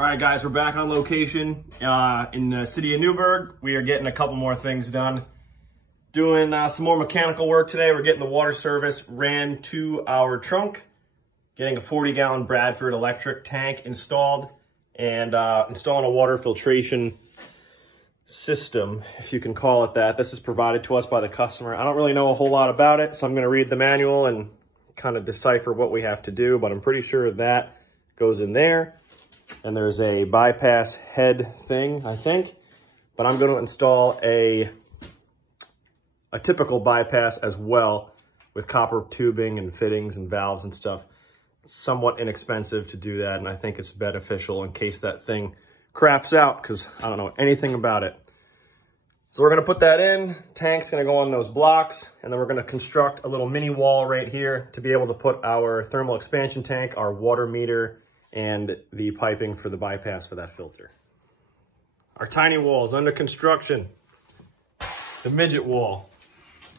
All right, guys, we're back on location in the city of Newburgh. We are getting a couple more things done. Doing some more mechanical work today. We're getting the water service ran to our trunk, getting a 40-gallon Bradford electric tank installed, and installing a water filtration system, if you can call it that. This is provided to us by the customer. I don't really know a whole lot about it, so I'm going to read the manual and kind of decipher what we have to do, but I'm pretty sure that goes in there. And there's a bypass head thing, I think. But I'm going to install a typical bypass as well with copper tubing and fittings and valves and stuff. It's somewhat inexpensive to do that, and I think it's beneficial in case that thing craps out because I don't know anything about it. So we're going to put that in. Tank's going to go on those blocks, and then we're going to construct a little mini wall right here to be able to put our thermal expansion tank, our water meter, and the piping for the bypass for that filter. Our tiny wall is under construction. The midget wall.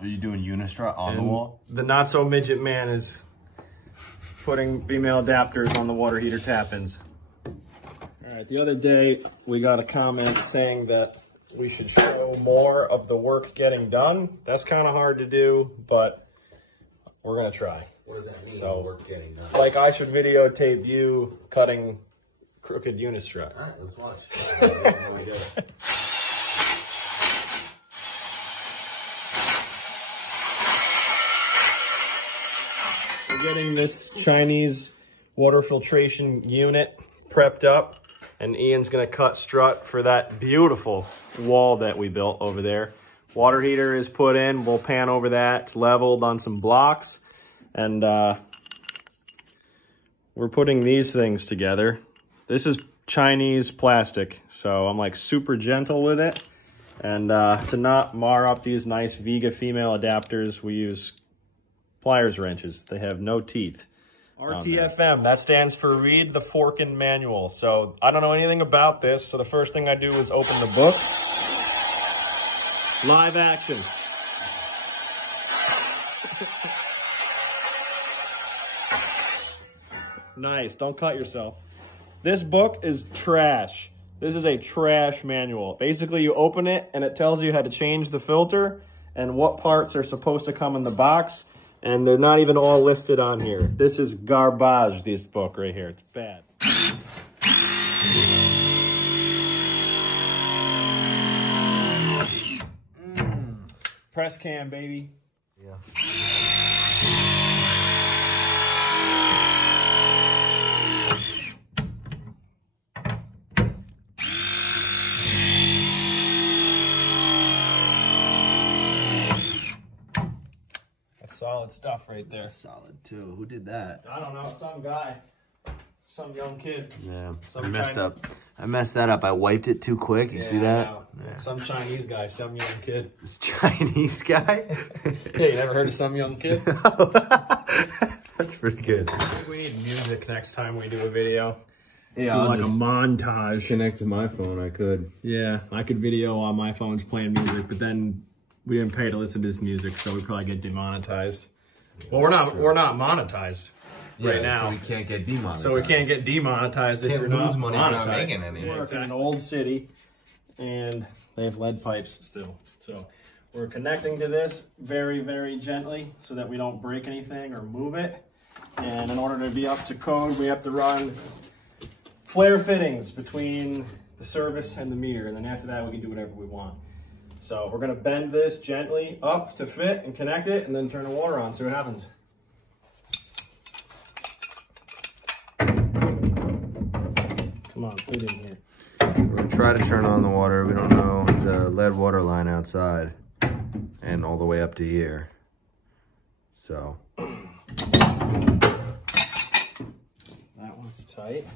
Are you doing unistrut on the wall? The not so midget man is putting female adapters on the water heater tap-ins. All right, the other day we got a comment saying that we should show more of the work getting done. That's kind of hard to do, but we're gonna try. What does that mean? So, Work getting done? like I should videotape you cutting crooked unistrut. All right, let's watch. We're getting this Chinese water filtration unit prepped up, and Ian's gonna cut strut for that beautiful wall that we built over there. Water heater is put in, we'll pan over that. It's leveled on some blocks, and we're putting these things together. This is Chinese plastic, so I'm like super gentle with it. And to not mar up these nice Vega female adapters, we use pliers wrenches. They have no teeth. RTFM, that stands for Read the Forkin Manual. So I don't know anything about this, so the first thing I do is open the book. Live action. Nice, don't cut yourself. This book is trash. This is a trash manual. Basically, you open it and it tells you how to change the filter and what parts are supposed to come in the box, and they're not even all listed on here. This is garbage, this book right here. It's bad. Press cam, baby. Yeah. That's solid stuff right there. Solid too. Who did that? I don't know, some guy. Some young kid. Yeah, Some I messed Chinese- up. I messed that up. I wiped it too quick. You see that? Yeah. Some Chinese guy, some young kid. Chinese guy? Hey, you never heard of some young kid? That's pretty good. I think we need music next time we do a video. Yeah, Do I'll like a just montage. connect to my phone. I could. Yeah, I could video on my phone's playing music, but then we didn't pay to listen to this music, so we probably get demonetized. Well, we're not monetized right now. So we can't get demonetized. So we can't get demonetized if Can't you're not lose money if you're not monetized. making any. We're in an old city, and they have lead pipes still. So we're connecting to this very, very gently so that we don't break anything or move it. And in order to be up to code, we have to run flare fittings between the service and the meter. And then after that, we can do whatever we want. So we're gonna bend this gently up to fit and connect it, and then turn the water on, see what happens. Come on, put it in here. We're gonna try to turn on the water. We don't know. It's a lead water line outside and all the way up to here. So. That one's tight.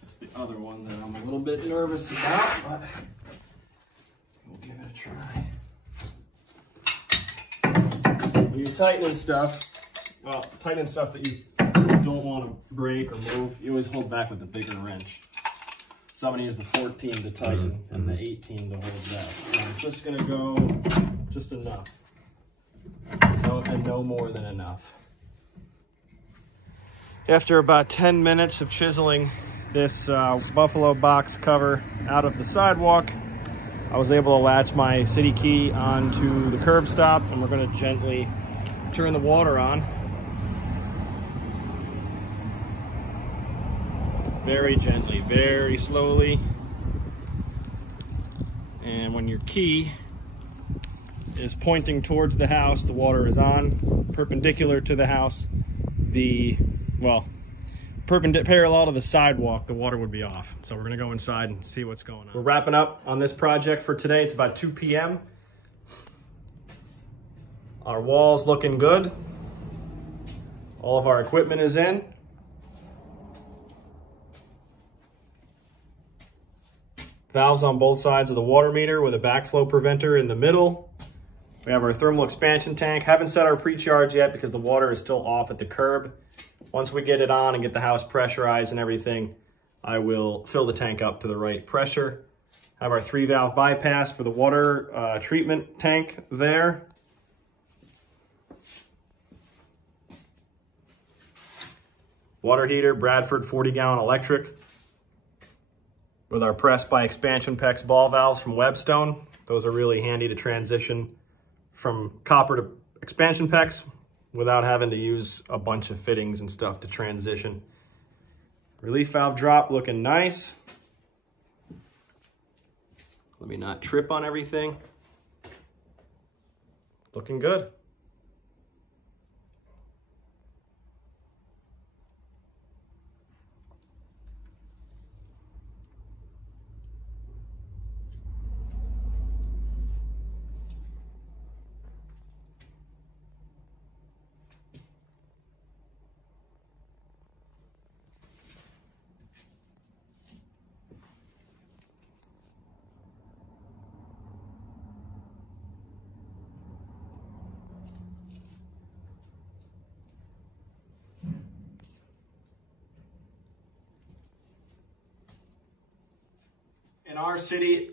That's the other one that I'm a little bit nervous about, but we'll give it a try. When you're tightening stuff, well, tightening stuff that you don't want to break or move, you always hold back with the bigger wrench. So I'm gonna use the 14 to tighten and the 18 to hold back. And I'm just gonna go just enough. And no more than enough. After about 10 minutes of chiseling this buffalo box cover out of the sidewalk, I was able to latch my city key onto the curb stop, and we're going to gently turn the water on. Very gently, very slowly. And when your key is pointing towards the house, the water is on, perpendicular to the house. Parallel to the sidewalk, the water would be off. So we're gonna go inside and see what's going on. We're wrapping up on this project for today. It's about 2 p.m. Our wall's looking good. All of our equipment is in. Valves on both sides of the water meter with a backflow preventer in the middle. We have our thermal expansion tank. Haven't set our pre-charge yet because the water is still off at the curb. Once we get it on and get the house pressurized and everything, I will fill the tank up to the right pressure. Have our 3-valve bypass for the water treatment tank there. Water heater, Bradford 40-gallon electric, with our press by expansion PEX ball valves from Webstone. Those are really handy to transition from copper to expansion PEX without having to use a bunch of fittings and stuff to transition. Relief valve drop looking nice. Let me not trip on everything. Looking good. In our city,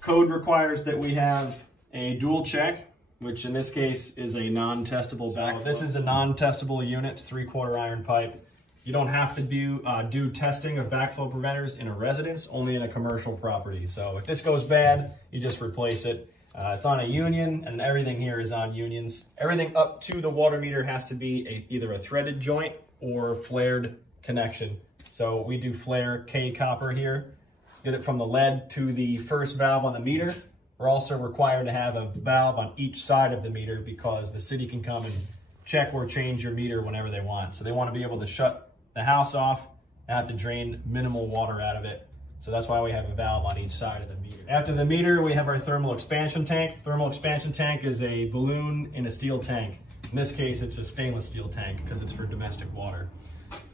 code requires that we have a dual check, which in this case is a non-testable backflow. This is a non-testable unit, it's 3/4 iron pipe. You don't have to do testing of backflow preventers in a residence, only in a commercial property. So if this goes bad, you just replace it. It's on a union, and everything here is on unions. Everything up to the water meter has to be either a threaded joint or flared connection. So we do flare K copper here. Did it from the lead to the first valve on the meter. We're also required to have a valve on each side of the meter because the city can come and check or change your meter whenever they want. So they want to be able to shut the house off and have to drain minimal water out of it. So that's why we have a valve on each side of the meter. After the meter, we have our thermal expansion tank. Thermal expansion tank is a balloon in a steel tank. In this case, it's a stainless steel tank because it's for domestic water.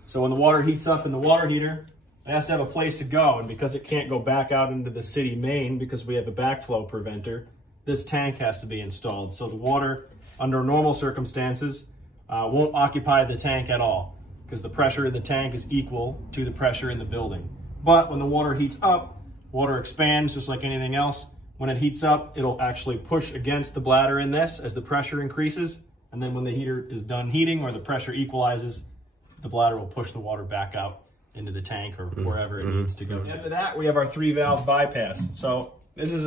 So when the water heats up in the water heater, it has to have a place to go, and because it can't go back out into the city main because we have a backflow preventer, this tank has to be installed. So the water, under normal circumstances, won't occupy the tank at all because the pressure in the tank is equal to the pressure in the building. But when the water heats up, water expands just like anything else. When it heats up, it'll actually push against the bladder in this as the pressure increases. And then when the heater is done heating or the pressure equalizes, the bladder will push the water back out into the tank or wherever it needs to go. After that, we have our 3-valve bypass. So this is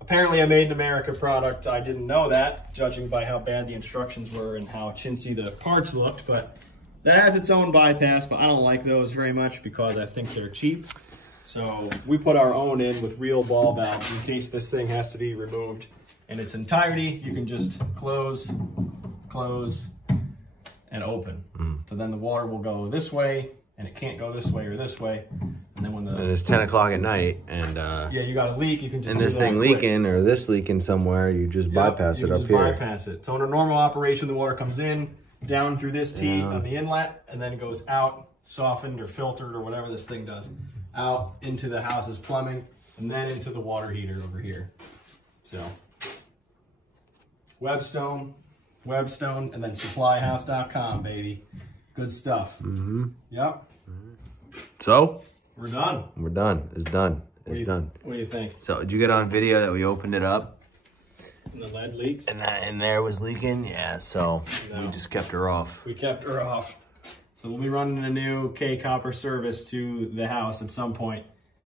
apparently a made in America product. I didn't know that, judging by how bad the instructions were and how chintzy the parts looked, but that has its own bypass, but I don't like those very much because I think they're cheap. So we put our own in with real ball valves in case this thing has to be removed in its entirety. You can just close, and open. So then the water will go this way, and it can't go this way or this way. And then when and it's 10 o'clock at night, and yeah, you got a leak, you can just and this thing leaking or this leaking somewhere, you just bypass it up here. Bypass it. So under normal operation, the water comes in, down through this T on the inlet, and then it goes out, softened or filtered or whatever this thing does, out into the house's plumbing, and then into the water heater over here. So Webstone, and then supplyhouse.com, baby. Good stuff. Yep. So? We're done. We're done. It's done. It's done. What do you think? So did you get on video that we opened it up? And the lead leaks? And that in there was leaking? Yeah, so we just kept her off. We kept her off. So we'll be running a new K copper service to the house at some point.